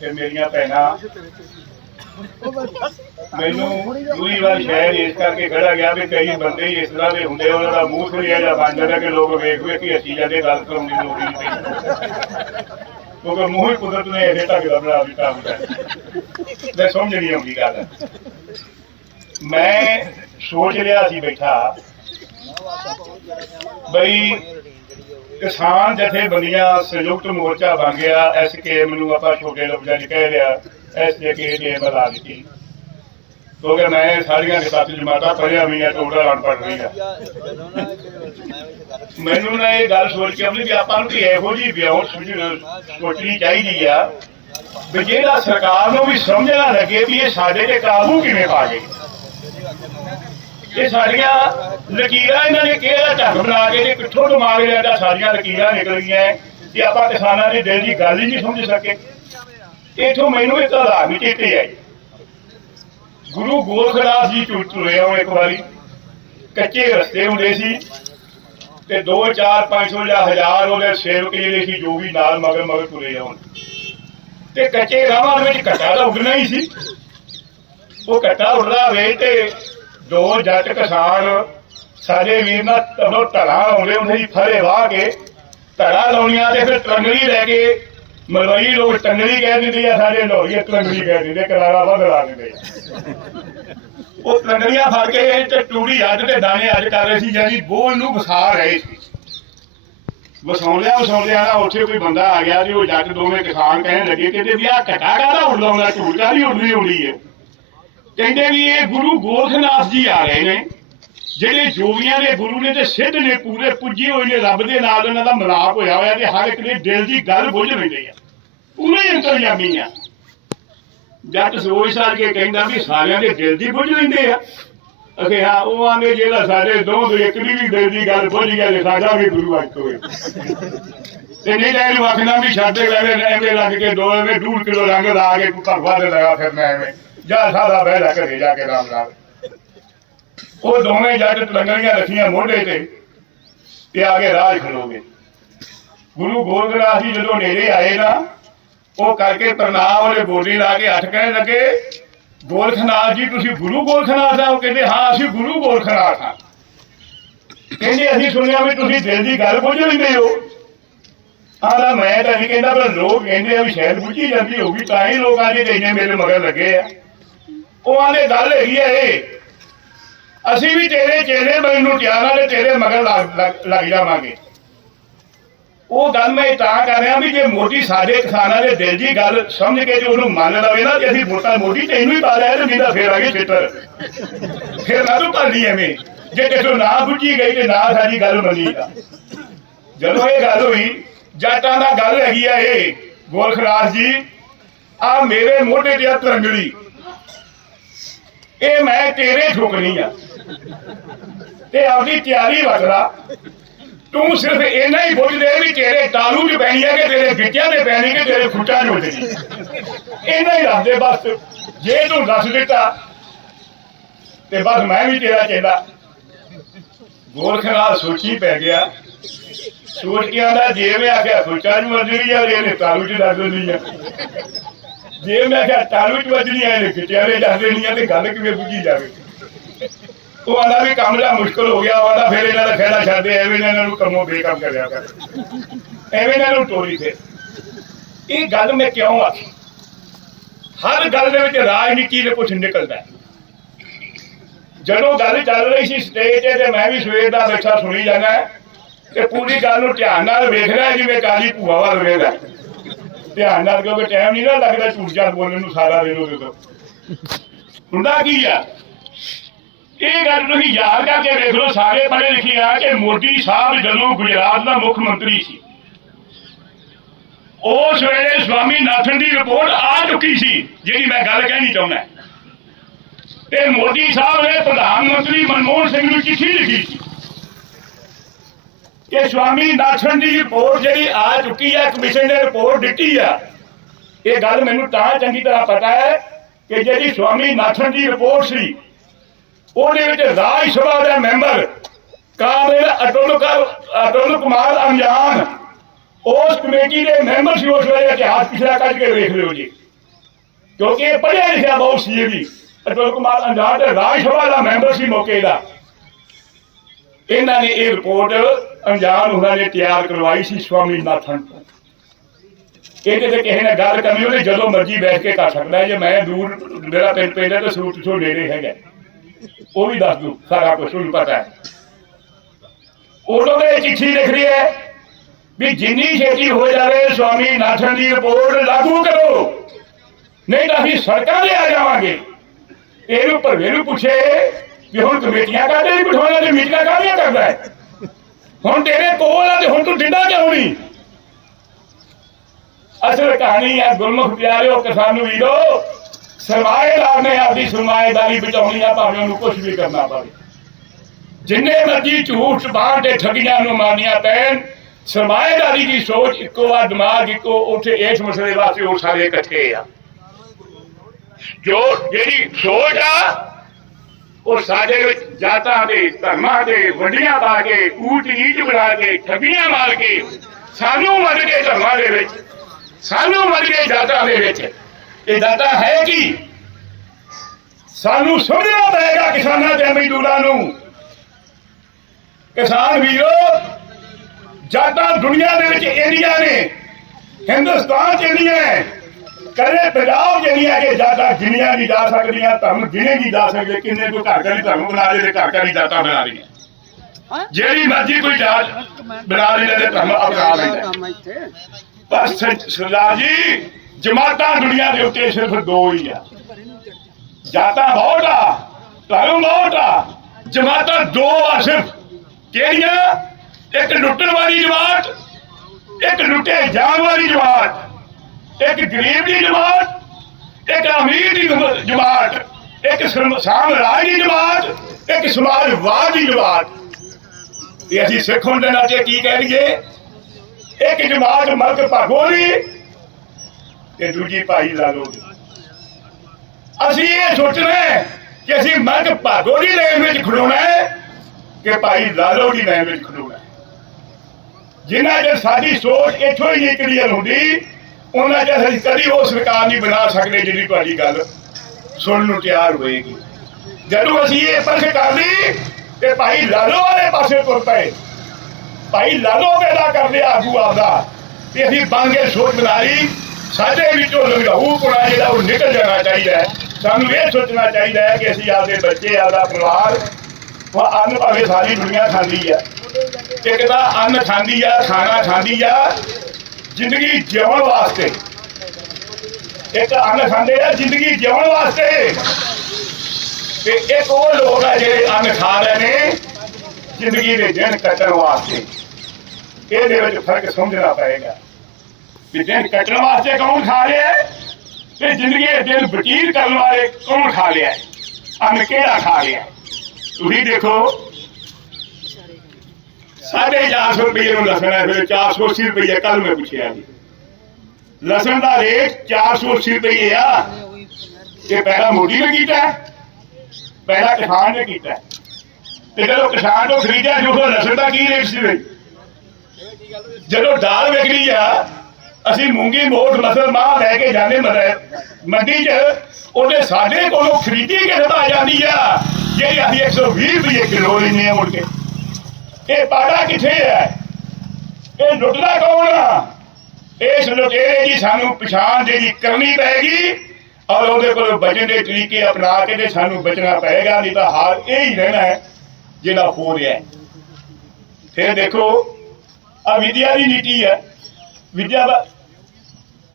ਤੇ ਮੇਰੀਆਂ ਭੈਣਾਂ। ਮੈਨੂੰ ਦੂਰੀ ਵਾਰ ਸ਼ਹਿਰ ਇਸ ਕਰਕੇ ਖੜਾ ਗਿਆ ਵੀ ਕਈ ਬੰਦੇ ਇਸ ਤਰ੍ਹਾਂ ਦੇ ਹੁੰਦੇ ਉਹਨਾਂ ਦਾ ਮੂੰਹ ਸੁਣਿਆ ਜਾਂ ਬਣ ਜਾਂਦਾ ਕਿ ਲੋਕ ਵੇਖ ਵੇਖ ਕੇ ਅਸੀਂ ਜਾਂਦੇ ਗੱਲ ਕਰਾਉਣ ਦੀ ਲੋੜ ਹੀ ਨਹੀਂ ਕਿਉਂਕਿ ਮੂੰਹ ਹੀ ਕੁਦਰਤ ਨੇ ਇਹਦੇ ਢੰਗ ਦਾ ਬਣਾ ਦਿੱਤਾ ਹੁੰਦਾ। ਮੈਂ ਸਮਝ ਨਹੀਂ ਆਉਂਦੀ ਗੱਲ। ਮੈਂ ਸੋਚ ਰਿਹਾ ਸੀ ਬੈਠਾ, ਬਈ ਕਿਸਾਨ ਜਥੇਬੰਦੀਆਂ ਸੰਯੁਕਤ ਮੋਰਚਾ ਬਣ ਗਿਆ। ਐਸਕੇਐਮ ਨੂੰ ਆਪਾਂ ਛੋਟੇ ਲਫ਼ਜ਼ਾਂ 'ਚ ਕਹਿ ਰਿਹਾ ਐਸਜੇਕੇ ਦੇ ਬਣਾ ਦਿੱਤੀ। ਕਿਉਂਕਿ ਮੈਂ ਸਾਰੀਆਂ ਕਿਤਾਬਾਂ ਜਮਾਤਾਂ ਪੜ੍ਹਿਆ ਹੋਈਆਂ ਟੋਟਲ ਅਨਪੜ੍ਹ ਨਹੀਂ ਆ। ਮੈਨੂੰ ਨਾ ਇਹ ਗੱਲ ਸੋਚ ਕੇ ਆਉਂਦੀ ਵੀ ਆਪਾਂ ਨੂੰ ਕਿ ਇਹੋ ਜਿਹੀ ਵਿਆਹ ਸੋਚਣੀ ਚਾਹੀਦੀ ਆ ਵੀ ਜਿਹੜਾ ਸਰਕਾਰ ਨੂੰ ਵੀ ਸਮਝਣਾ ਲੱਗੇ ਵੀ ਇਹ ਸਾਡੇ ਤੇ ਕਾਬੂ ਕਿਵੇਂ ਪਾ ਗਏ ਇਹ ਸਾਡੀਆਂ ਲਕੀਰਾਂ ਇਹਨਾਂ ਨੇ ਕਿਹੜਾ ਢੰਗ ਬਣਾ ਕੇ ਤੇ ਕਿੱਥੋਂ ਦਿਮਾਗ ਲਿਆਂਦਾ ਸਾਰੀਆਂ ਲਕੀਰਾਂ ਨਿਕਲ ਗਈਆਂ ਕਿ ਆਪਾਂ ਕਿਸਾਨਾਂ ਦੇ ਦਿਲ ਦੀ ਗੱਲ ਹੀ ਨਹੀਂ ਸਮਝ ਸਕੇ। ਇਥੋਂ ਮੈਨੂੰ ਇੱਕ ਆਧਾਰ ਚੇਤੇ ਆਈ। ਗੁਰੂ ਗੋਰਖਦਾਸ ਜੀ ਚੁੱਟ ਤੁਰੇ ਇੱਕ ਵਾਰੀ। ਕੱਚੇ ਰਸਤੇ ਹੁੰਦੇ ਸੀ ਤੇ 2 4 500 ਜਾਂ ਹਜ਼ਾਰ ਉਹਦੇ ਸੇਵਕ ਜਿਹੜੇ ਸੀ, ਜੋ ਵੀ ਨਾਲ ਮਗਰ ਮਗਰ ਤੁਰੇ ਆਉਣ। ਤੇ ਕੱਚੇ ਰਾਹਾਂ ਵਿੱਚ ਘਟਾ ਤਾਂ ਉੱਡਣਾ ਹੀ ਸੀ। ਉਹ ਘਟਾ ਉੱਡਦਾ ਵੇ ਤੇ ਦੋ ਜੱਟ ਕਿਸਾਨ, ਸਾਰੇ ਵੀਰ ਨਾਲ ਤਦੋਂ ਧੜਾ ਆਉਂਦੇ ਹੁੰਦੇ ਸੀ, ਫਰੇ ਵਾਹ ਕੇ। ਧੜਾ ਲਾਉਣੀਆਂ ਤੇ ਫਿਰ ਟੰਗੜੀ ਲੈ ਕੇ, ਮਲਵਈ ਲੋਕ ਟੰਗੜੀ ਕਹਿ ਦਿੰਦੇ ਆ ਸਾਡੇ ਲੋਰੀਏ ਟੰਗੜੀ ਕਹਿ ਦਿੰਦੇ ਕਰਾਰਾ ਬਦਲਾ ਦਿੰਦੇ ਉਹ ਟੰਗੜੀਆਂ ਫੜ ਕੇ ਤੇ ਟੂੜੀ ਅੱਜ ਤੇ ਦਾਣੇ ਅੱਜ ਕਰ ਰਹੇ ਸੀ ਜਾਨੀ ਬੋਲ ਨੂੰ ਵਸਾ ਰਹੇ ਸੀ। ਵਸਾਉਂਦਿਆਂ ਵਸਾਉਂਦਿਆਂ ਨਾ ਉੱਥੇ ਕੋਈ ਬੰਦਾ ਆ ਗਿਆ ਜੀ ਉਹ ਜੱਟ ਦੋਵੇਂ ਕਿਸਾਨ ਕਹਿਣ ਲੱਗੇ ਕਹਿੰਦੇ ਵੀ ਆਹ ਘਟਾ ਕਾਹਦਾ ਉੱਡਦਾ ਹੁੰਦਾ ਝੂਠ ਕਾਹਦੀ ਉੱਡਦੀ ਹੁੰਦੀ ਹੈ? ਕਹਿੰਦੇ ਵੀ ਇਹ ਗੁਰੂ ਗੋਰਖਨਾਥ ਜੀ ਆ ਰਹੇ ਨੇ। ਜਿਹੜੇ ਜੋਗੀਆਂ ਦੇ ਗੁਰੂ ਨੇ ਤੇ ਸਿੱਧ ਨੇ ਪੂਰੇ ਪੁੱਜੇ ਹੋਏ ਨੇ, ਰੱਬ ਦੇ ਨਾਲ ਉਹਨਾਂ ਦਾ ਮਿਲਾਪ ਹੋਇਆ ਹੋਇਆ ਤੇ ਹਰ ਇੱਕ ਦੇ ਦਿਲ ਦੀ ਗੱਲ ਬੁੱਝ ਲੈਂਦੇ ਆ। ਪੂਰੇ ਅੰਤਰਯਾਮੀ ਆ। ਜੱਟ ਸੋਚ ਸਾਰ ਕੇ ਕਹਿੰਦਾ ਵੀ ਸਾਰਿਆਂ ਦੇ ਦਿਲ ਦੀ ਬੁੱਝ ਲੈਂਦੇ ਆ। ਅਖੇ ਹਾਂ, ਉਹ ਆਂਦੇ ਜਿਹੜਾ ਸਾਡੇ ਦੋ ਦੋ, ਇੱਕ ਦੀ ਵੀ ਦਿਲ ਦੀ ਗੱਲ ਬੁੱਝ ਗਿਆ ਤੇ ਸਾਡਾ ਵੀ ਗੁਰੂ ਅੱਜ ਤੋਂ ਤੇ ਨਹੀਂ ਲੈ ਨੂੰ ਆਖਣਾ ਵੀ ਛੱਡੇ ਲੈਵੇ ਐਵੇਂ ਲੱਗ ਕੇ ਦੋ ਐਵੇਂ ਦੂਰ ਕਿਲੋ ਰੰਗ ਲਾ ਕੇ ਤੂੰ ਭਗਵਾ ਦੇ ਲਗਾ ਫਿਰਨਾ ਐਵੇਂ। ਜਾ ਸਾਦਾ ਬਹਿ ਜਾ ਘਰੇ ਜਾ ਕੇ ਰਾਮ ਨਾਲ ਉਹ ਦੋਵੇਂ ਜੱਟ ਤਲੰਗੜੀਆਂ ਰੱਖੀਆਂ ਮੋਢੇ ਤੇ ਤੇ ਆ ਕੇ ਰਾਜ ਖਲੋਗੇ ਗੁਰੂ ਗੋਰਖਨਾਥ ਜੀ ਜਦੋਂ ਨੇੜੇ ਆਏ ਨਾ, ਉਹ ਕਰਕੇ ਪ੍ਰਣਾਮ ਉਹਨੇ ਬੋਲੀ ਲਾ ਕੇ ਹੱਥ ਕਹਿਣ ਲੱਗੇ, ਗੋਰਖਨਾਥ ਜੀ, ਤੁਸੀਂ ਗੁਰੂ ਗੋਰਖਨਾਥ ਆ ਉਹ ਕਹਿੰਦੇ, ਹਾਂ, ਅਸੀਂ ਗੁਰੂ ਗੋਰਖਨਾਥ ਆ ਕਹਿੰਦੇ, ਅਸੀਂ ਸੁਣਿਆ ਵੀ ਤੁਸੀਂ ਦਿਲ ਦੀ ਗੱਲ ਬੁੱਝ ਲੈਂਦੇ ਹੋ। ਆਲਾ ਮੈਂ ਤਾਂ ਨਹੀਂ ਕਹਿੰਦਾ, ਪਰ ਲੋਕ ਕਹਿੰਦੇ ਆ ਵੀ ਸ਼ਾਇਦ ਬੁੱਝੀ ਜਾਂਦੀ ਹੋਊਗੀ, ਤਾਂ ਹੀ ਲੋਕ ਆਜੇ ਇੰਨੇ ਮੇਰੇ ਮਗਰ ਲੱਗੇ ਆ। ਉਹ ਆਲੇ ਗੱਲ ਹੈਗੀ ਆ ਇਹ। ਅਸੀਂ ਵੀ ਤੇਰੇ ਚੇਲੇ, ਮੈਨੂੰ ਤਿਆਰਾਂ ਤੇ ਤੇਰੇ ਮਗਰ ਲੱਗ- ਲੱਗ ਲੱਗ ਜਾਵਾਂਗੇ। ਉਹ ਗੱਲ ਮੈਂ ਤਾਂ ਕਰ ਰਿਹਾ ਵੀ ਜੇ ਮੋਦੀ ਸਾਡੇ ਕਿਸਾਨਾਂ ਦੇ ਦਿਲ ਦੀ ਗੱਲ ਸਮਝ ਕੇ ਜੇ ਉਹਨੂੰ ਮੰਨ ਲਵੇ ਨਾ ਕਿ ਅਸੀਂ ਵੋਟਾਂ ਮੋਦੀ ਤੈਨੂੰ ਹੀ ਪਾ ਲਿਆ, ਤੇ ਨਹੀਂ ਫੇਰ ਆ ਗਈ ਛੇਤਰ ਫੇਰ ਨਾ ਤੂੰ ਭਾਲੀ ਐਵੇਂ। ਜੇ ਤੈਨੂੰ ਨਾ ਬੁੱਝੀ ਗਈ ਤੇ ਨਾ ਸਾਡੀ ਗੱਲ ਮੰਨੀ ਜਦੋਂ ਇਹ ਗੱਲ ਹੋਈ, ਜੱਟਾਂ ਦਾ ਗੱਲ ਹੈਗੀ ਆ ਇਹ ਗੋਰਖਰਾਜ ਜੀ ਆ ਮੇਰੇ ਮੋਢੇ ਤੇ ਆ ਤਰੰਗੜੀ ਇਹ ਮੈਂ ਤੇਰੇ ਠੋਕਣੀ ਆ। ਤੇ ਆਪਦੀ ਤਿਆਰੀ ਰੱਖਦਾ ਤੂੰ ਸਿਰਫ ਇੰਨਾ ਹੀ ਬੁੱਝਦੇ ਵੀ ਤੇਰੇ ਟਾਲੂ 'ਚ ਪੈਣੀ ਹੈ ਕਿ ਤੇਰੇ ਗਿੱਟਿਆਂ 'ਤੇ ਪੈਣੀ ਕਿ ਤੇਰੇ ਖੁੱਟਾਂ 'ਚ ਉੱਜਣੀ ਇੰਨਾ ਹੀ ਰੱਖਦੇ ਬਸ। ਜੇ ਤੂੰ ਦੱਸ ਦਿੱਤਾ, ਤੇ ਬਸ ਮੈਂ ਵੀ ਤੇਰਾ ਚੇਲਾ। ਗੋਰਖਨਾਥ ਸੋਚੀ ਪੈ ਗਿਆ। ਸੋਚ ਕੇ ਆਂਦਾ ਜੇ ਮੈਂ ਆਖਿਆ ਖੁੱਟਾਂ 'ਚ ਵੱਜਣੀ ਆ ਇਹਨੇ ਤਾਲੂ 'ਚ ਦੱਸ ਦੇਣੀ ਆ। ਜੇ ਮੈਂ ਕਿਹਾ ਟਾਲੂ 'ਚ ਵੱਜਣੀ ਆ, ਇਹਨੇ ਗਿੱਟਿਆਂ ਦੱਸ ਦੇਣੀ ਤੇ ਗੱਲ ਕਿਵੇਂ ਬੁੱਝੀ ਜਾਵੇ? ਉਹ ਆਂਦਾ ਵੀ ਕੰਮ ਦਾ ਮੁਸ਼ਕਲ ਹੋ ਗਿਆ ਆਂਦਾ ਫਿਰ ਇਹਨਾਂ ਦਾ ਖਹਿੜਾ ਛੱਡ ਦੇ, ਐਵੇਂ ਇਹਨਾਂ ਨੂੰ ਕੰਮੋਂ ਬੇਕਮ ਕਰਿਆ ਕਰ। ਐਵੇਂ ਇਹਨਾਂ ਨੂੰ ਟੋਰੀ ਤੇ ਇਹ ਗੱਲ ਮੈਂ ਕਿਉਂ ਆਖੀ? ਹਰ ਗੱਲ ਦੇ ਵਿੱਚ ਰਾਜਨੀਤੀ ਦੇ ਕੁਝ ਨਿਕਲਦਾ ਜਦੋਂ ਗੱਲ ਚੱਲ ਰਹੀ ਸੀ ਸਟੇਜ ਤੇ ਤੇ ਮੈਂ ਵੀ ਸਵੇਰ ਦਾ ਬੈਠਾ ਸੁਣੀ ਜਾਣਾ ਤੇ ਪੂਰੀ ਗੱਲ ਨੂੰ ਧਿਆਨ ਨਾਲ ਵੇਖ ਰਿਹਾ ਜਿਵੇਂ ਕਾਲੀ ਭੂਆ ਵੱਲ ਵੇਖਦਾ ਧਿਆਨ ਨਾਲ ਕਿਉਂਕਿ ਟਾਈਮ ਨਹੀਂ ਨਾ ਲੱਗਦਾ ਝੂਠ ਜਾਣ ਬੋਲਣ ਨੂੰ ਸਾਰਾ ਦਿਨ ਉਹਦੇ ਤੋਂ। ਹੁੰਦਾ ਕੀ ਆ? ਇਹ ਗੱਲ ਤੁਸੀਂ ਯਾਦ ਕਰਕੇ ਵੇਖ ਲਓ, ਸਾਰੇ ਪੜ੍ਹੇ ਲਿਖੇ ਆ ਕਿ ਮੋਦੀ ਸਾਹਿਬ ਜਦੋਂ ਗੁਜਰਾਤ ਦਾ ਮੁੱਖ ਮੰਤਰੀ ਸੀ ਉਸ ਵੇਲੇ ਸਵਾਮੀ ਨਾਥਨ ਦੀ ਰਿਪੋਰਟ ਆ ਚੁੱਕੀ ਸੀ, ਜਿਹੜੀ ਮੈਂ ਗੱਲ ਕਹਿਣੀ ਚਾਹੁੰਦਾ। ਤੇ ਮੋਦੀ ਸਾਹਿਬ ਨੇ ਪ੍ਰਧਾਨ ਮੰਤਰੀ ਮਨਮੋਹਨ ਸਿੰਘ ਨੂੰ ਚਿੱਠੀ ਲਿਖੀ ਸੀ। ਕਿ ਸਵਾਮੀ ਨਾਥਨ ਦੀ ਰਿਪੋਰਟ ਜਿਹੜੀ ਆ ਚੁੱਕੀ ਹੈ ਕਮਿਸ਼ਨ ਨੇ ਰਿਪੋਰਟ ਦਿੱਤੀ ਆ। ਇਹ ਗੱਲ ਮੈਨੂੰ ਤਾਂ ਚੰਗੀ ਤਰ੍ਹਾਂ ਪਤਾ ਹੈ ਕਿ ਜਿਹੜੀ ਸਵਾਮੀ ਨਾਥਨ ਦੀ ਰਿਪੋਰਟ ਸੀ, ਉਹਦੇ ਵਿੱਚ ਰਾਜ ਸਭਾ ਦਾ ਮੈਂਬਰ ਕਾਬਿਲ ਅਟੁੱਲ ਕਰ- ਕੁਮਾਰ ਅੰਜਾਨ ਉਸ ਕਮੇਟੀ ਦੇ ਮੈਂਬਰ ਸੀ, ਉਸ ਵੇਲੇ ਇਤਿਹਾਸ ਪਿਛਲਾ ਕੱਢ ਕੇ ਵੇਖ ਲਿਓ ਜੀ। ਕਿਉਂਕਿ ਇਹ ਪੜ੍ਹਿਆ ਲਿਖਿਆ ਬਹੁਤ ਸੀ ਇਹ ਵੀ। ਅਟਲ ਕੁਮਾਰ ਅੰਜਾਦ ਰਾਜ ਸਭਾ ਦਾ ਮੈਂਬਰ ਸੀ ਮੌਕੇ ਦਾ। ਇਹਨਾਂ ਨੇ ਇਹ ਰਿਪੋਰਟ ਅੰਜਾਨ ਉਹਨਾਂ ਨੇ, ਤਿਆਰ ਕਰਵਾਈ ਸੀ ਸਵਾਮੀ ਨਾਥਨ। ਤੋਂ ਇਹਦੇ ਤੇ ਕਿਸੇ ਨੇ ਗੱਲ ਕਰਨੀ ਉਹਨੇ ਜਦੋਂ ਮਰਜ਼ੀ ਬੈਠ ਕੇ ਕਰ ਸਕਦਾ ਜੇ ਮੈਂ ਦੂਰ, ਮੇਰਾ ਪਿੰਡ ਪਿੰਡ ਹੈ, ਤੇ ਸੂਟ ਤੋਂ ਨੇੜੇ ਹੈਗਾ। ਉਹ ਵੀ ਦੱਸ ਦੂ ਸਾਰਾ ਕੁਝ ਉਹਨੂੰ ਪਤਾ ਹੈ। ਉਦੋਂ ਦੇ ਚਿੱਠੀ ਲਿਖ ਰਹੀ ਹੈ ਵੀ ਜਿੰਨੀ ਛੇਤੀ ਹੋ ਜਾਵੇ, ਸਵਾਮੀ ਨਾਥਨ ਦੀ ਰਿਪੋਰਟ ਲਾਗੂ ਕਰੋ। ਨਹੀਂ ਤਾਂ ਅਸੀਂ ਸੜਕਾਂ ਤੇ ਆ ਜਾਵਾਂਗੇ। ਇਹਨੂੰ ਭਰਵੇ ਨੂੰ ਪੁੱਛੇ ਵੀ ਹੁਣ ਕਮੇਟੀਆਂ ਕਾਹਦੇ ਬਿਠਾਉਣਾ ਤੇ ਮੀਟਿੰਗਾਂ ਕਾਹਦੀਆਂ ਕਰਦਾ ਹੈ? ਹੁਣ ਤੇਰੇ ਕੋਲ ਆ ਤੇ ਹੁਣ ਤੂੰ ਡਿੰਡਾ ਕਿਉਂ ਨਹੀਂ ਅਸਲ ਕਹਾਣੀ ਹੈ, ਗੁਰਮੁਖ ਪਿਆਰਿਓ, ਕਿਸਾਨੂ ਵੀਰੋ, ਸਰਮਾਏਦਾਰ ਨੇ ਆਪਦੀ ਸਰਮਾਏਦਾਰੀ ਬਚਾਉਣੀ ਆ, ਭਾਵੇਂ ਉਹਨੂੰ ਕੁਝ ਵੀ ਕਰਨਾ ਪਵੇ। ਜਿੰਨੇ ਮਰਜ਼ੀ ਝੂਠ ਬਾਹਰ ਤੇ ਠੱਗੀਆਂ ਨੂੰ ਮਾਰਨੀਆਂ ਪੈਣ, ਸਰਮਾਏਦਾਰੀ ਦੀ ਸੋਚ ਇੱਕੋ ਆ, ਦਿਮਾਗ ਇੱਕੋ, ਉੱਥੇ ਇਸ ਮਸਲੇ ਵਾਸਤੇ ਉਹ ਸਾਰੇ ਇਕੱਠੇ ਆ। ਜੋ ਜਿਹੜੀ ਸੋਚ ਆ ਉਹ ਸਾਡੇ ਵਿੱਚ ਜਾਤਾਂ ਦੇ, ਧਰਮਾਂ ਦੇ, ਵੰਡੀਆਂ ਪਾ ਕੇ, ਊਚ ਨੀਚ ਬਣਾ ਕੇ, ਠੱਗੀਆਂ ਮਾਰ ਕੇ, ਸਾਨੂੰ ਮਰ ਕੇ ਧਰਮਾਂ ਦੇ ਵਿੱਚ, ਸਾਨੂੰ ਮਰ ਕੇ ਜਾਤਾਂ ਦੇ ਵਿੱਚ। ਇਹ ਦਾਤਾ ਹੈ ਕੀ? ਸਾਨੂੰ ਸਮਝਣਾ ਪਏਗਾ ਕਿਸਾਨਾਂ ਤੇ ਮਜ਼ਦੂਰਾਂ ਨੂੰ। ਕਿਸਾਨ ਵੀਰੋ, ਜਾਤਾਂ ਦੁਨੀਆ ਦੇ ਵਿੱਚ ਇੰਨੀਆਂ ਨੇ, ਹਿੰਦੁਸਤਾਨ ਚ ਇੰਨੀਆਂ ਹੈ। ਕਦੇ ਪੰਜਾਬ ਜਿਹੜੀਆਂ ਕਿ ਜਾਤਾਂ ਗਿਣੀਆਂ ਨਹੀਂ ਜਾ ਸਕਦੀਆਂ ਧਰਮ ਗਿਣੇ ਨਹੀਂ ਜਾ ਸਕਦੇ ਕਿੰਨੇ ਕੋਈ ਘਰ ਘਰੀ ਧਰਮ ਬਣਾ ਲਏ ਤੇ ਘਰ ਘਰੀ ਜਾਤਾਂ ਬਣਾ ਲਈਆਂ ਜਿਹੜੀ ਮਰਜ਼ੀ ਕੋਈ ਜਾਤ ਬਣਾ ਲਈ ਤੇ ਧਰਮ ਅਪਣਾ ਲੈਂਦਾ ਪਰ ਸਰਦਾਰ ਜੀ ਜਮਾਤਾਂ ਦੁਨੀਆ ਦੇ ਉੱਤੇ ਸਿਰਫ ਦੋ ਹੀ ਆ। ਜਾਤਾਂ ਬਹੁਤ ਆ ਧਰਮ ਬਹੁਤ ਆ ਜਮਾਤਾਂ ਦੋ ਆ ਸਿਰਫ। ਕਿਹੜੀਆਂ? ਇੱਕ ਲੁੱਟਣ ਵਾਲੀ ਜਮਾਤ ਇੱਕ ਲੁੱਟੇ ਜਾਣ ਵਾਲੀ ਜਮਾਤ। ਇੱਕ ਗਰੀਬ ਦੀ ਜਮਾਤ, ਇੱਕ ਅਮੀਰ ਦੀ ਜਮਾਤ, ਇੱਕ ਸਾਮਰਾਜ ਦੀ ਜਮਾਤ, ਇੱਕ ਸਮਾਜਵਾਦ ਦੀ ਜਮਾਤ। ਇਹ ਅਸੀਂ ਸਿੱਖ ਹੋਣ ਦੇ ਨਾਤੇ ਕੀ ਕਹਿ ਲਈਏ? ਇੱਕ ਜਮਾਤ ਮਲਕ ਭਾਗੋਲੀ ਤੇ ਦੂਜੀ ਭਾਈ ਲਾਲੋ ਲਾਲੋਗੀ ਅਸੀਂ ਇਹ ਸੋਚਣਾ ਕਿ ਅਸੀਂ ਮਲਕ ਭਾਗੋਲੀ ਲੈਣ ਵਿੱਚ ਖੜੋਣਾ ਹੈ ਕਿ ਭਾਈ ਲਾਲੋ ਦੀ ਲਾਈਨ ਵਿੱਚ ਖੜੋਣਾ ਹੈ। ਜਿੰਨਾ ਸਾਡੀ ਸੋਚ ਇੱਥੋਂ ਹੀ ਨਹੀਂ ਕਲੀਅਰ ਹੁੰਦੀ ਉਹਨਾਂ ਚਿਰ ਅਸੀਂ ਕਦੀ ਉਹ ਸਰਕਾਰ ਨਹੀਂ ਬਣਾ ਸਕਦੇ ਜਿਹੜੀ ਤੁਹਾਡੀ ਗੱਲ ਸੁਣਨ ਨੂੰ ਤਿਆਰ ਹੋਏਗੀ। ਜਦੋਂ ਅਸੀਂ ਇਹ ਪਰਖ ਕਰ ਲਈ, ਤੇ ਭਾਈ ਲਾਲੋ ਵਾਲੇ ਪਾਸੇ ਤੁਰ ਪਏ। ਭਾਈ ਲਾਲੋ ਪੈਦਾ ਕਰ ਲਿਆ ਆਗੂ ਆਪਦਾ। ਤੇ ਅਸੀਂ ਬਾਂਗੇ ਸੋਚ ਬਣਾਈ, ਸਾਡੇ ਵਿੱਚੋਂ ਲੰਘਾਊ ਪੁਣਾ ਜਿਹੜਾ ਉਹ ਨਿਕਲ ਜਾਣਾ ਚਾਹੀਦਾ ਹੈ। ਸਾਨੂੰ ਇਹ ਸੋਚਣਾ ਚਾਹੀਦਾ ਹੈ ਕਿ ਅਸੀਂ ਆਪਦੇ ਬੱਚੇ, ਆਪਦਾ ਪਰਿਵਾਰ, ਉਹ ਅੰਨ ਭਾਵੇਂ ਸਾਰੀ ਦੁਨੀਆ ਖਾਂਦੀ ਆ ਇੱਕ ਤਾਂ ਅੰਨ ਖਾਂਦੀ ਆ, ਖਾਣਾ ਖਾਂਦੀ ਆ ਜ਼ਿੰਦਗੀ ਜਿਉਣ ਵਾਸਤੇ। ਇੱਕ ਅੰਨ ਖਾਂਦੇ ਆ, ਜ਼ਿੰਦਗੀ ਜਿਉਣ ਵਾਸਤੇ। ਤੇ ਇੱਕ ਉਹ ਲੋਕ ਆ ਜਿਹੜੇ ਅੰਨ ਖਾ ਰਹੇ ਨੇ, ਜ਼ਿੰਦਗੀ ਦੇ ਦਿਨ ਕੱਟਣ ਵਾਸਤੇ। ਇਹਦੇ ਵਿੱਚ ਫ਼ਰਕ ਸਮਝਣਾ ਪਏਗਾ। ਵੀ ਦਿਨ ਕੱਟਣ ਵਾਸਤੇ ਕੌਣ ਖਾ ਰਿਹਾ ਹੈ ਤੇ ਜ਼ਿੰਦਗੀ ਦੇ ਦਿਨ ਬਤੀਤ ਕਰਨ ਵਾਲੇ ਕੌਣ ਖਾ ਰਿਹਾ ਹੈ? ਅੰਨ ਕਿਹੜਾ ਖਾ ਰਿਹਾ ਤੁਸੀਂ ਦੇਖੋ ਸਾਢੇ 400 ਰੁਪਏ ਨੂੰ ਲਸਣ ਹੈ ਫਿਰ 480 ਰੁਪਏ ਕੱਲ ਮੈਂ ਪੁੱਛਿਆ ਜੀ। ਲਸਣ ਦਾ ਰੇਟ 480 ਰੁਪਏ ਆ। ਇਹ ਪਹਿਲਾਂ ਮੋਦੀ ਨੇ ਕੀਤਾ ਹੈ, ਕਿਸਾਨ ਨੇ ਕੀਤਾ ਤੇ ਜਦੋਂ ਕਿਸਾਨ ਤੋਂ ਖਰੀਦਿਆ ਜੋ ਲਸਣ ਦਾ ਕੀ ਰੇਟ ਸੀ ਬਈ? ਜਦੋਂ ਦਾਲ ਵਿਕਦੀ ਆ ਅਸੀਂ ਮੂੰਗੀ ਮੋਟ ਮਸਲ ਮਾਹ ਲੈ ਕੇ ਜਾਂਦੇ ਮਰ- ਮੰਡੀ 'ਚ ਉਹਦੇ ਸਾਡੇ ਕੋਲੋਂ ਖਰੀਦੀ ਕਿਸ ਆ ਜਾਂਦੀ ਆ ਜਿਹੜੀ ਅਸੀਂ 120 ਰੁਪਏ ਕਿਲੋ ਲੈਂਦੇ ਆ ਮੁੜ ਕੇ। ਇਹ ਪਾੜਾ ਕਿੱਥੇ ਹੈ? ਇਹ ਲੁੱਟਦਾ ਕੌਣ ਆ? ਇਸ ਲੁਟੇਰੇ ਦੀ ਸਾਨੂੰ ਪਛਾਣ ਜਿਹੜੀ ਕਰਨੀ ਪੈਗੀ ਔਰ ਉਹਦੇ ਕੋਲ ਬਚਣ ਦੇ ਤਰੀਕੇ ਅਪਣਾ ਕੇ ਤੇ ਸਾਨੂੰ ਬਚਣਾ ਪਏਗਾ, ਨਹੀਂ ਤਾਂ ਹਾਲ ਇਹ ਹੀ ਰਹਿਣਾ ਹੈ ਜਿਹੜਾ ਹੋ ਰਿਹਾ ਹੈ। ਫਿਰ ਦੇਖੋ ਆ ਵਿਦਿਆ ਦੀ ਨੀਤੀ ਹੈ। ਵਿਦਿਆ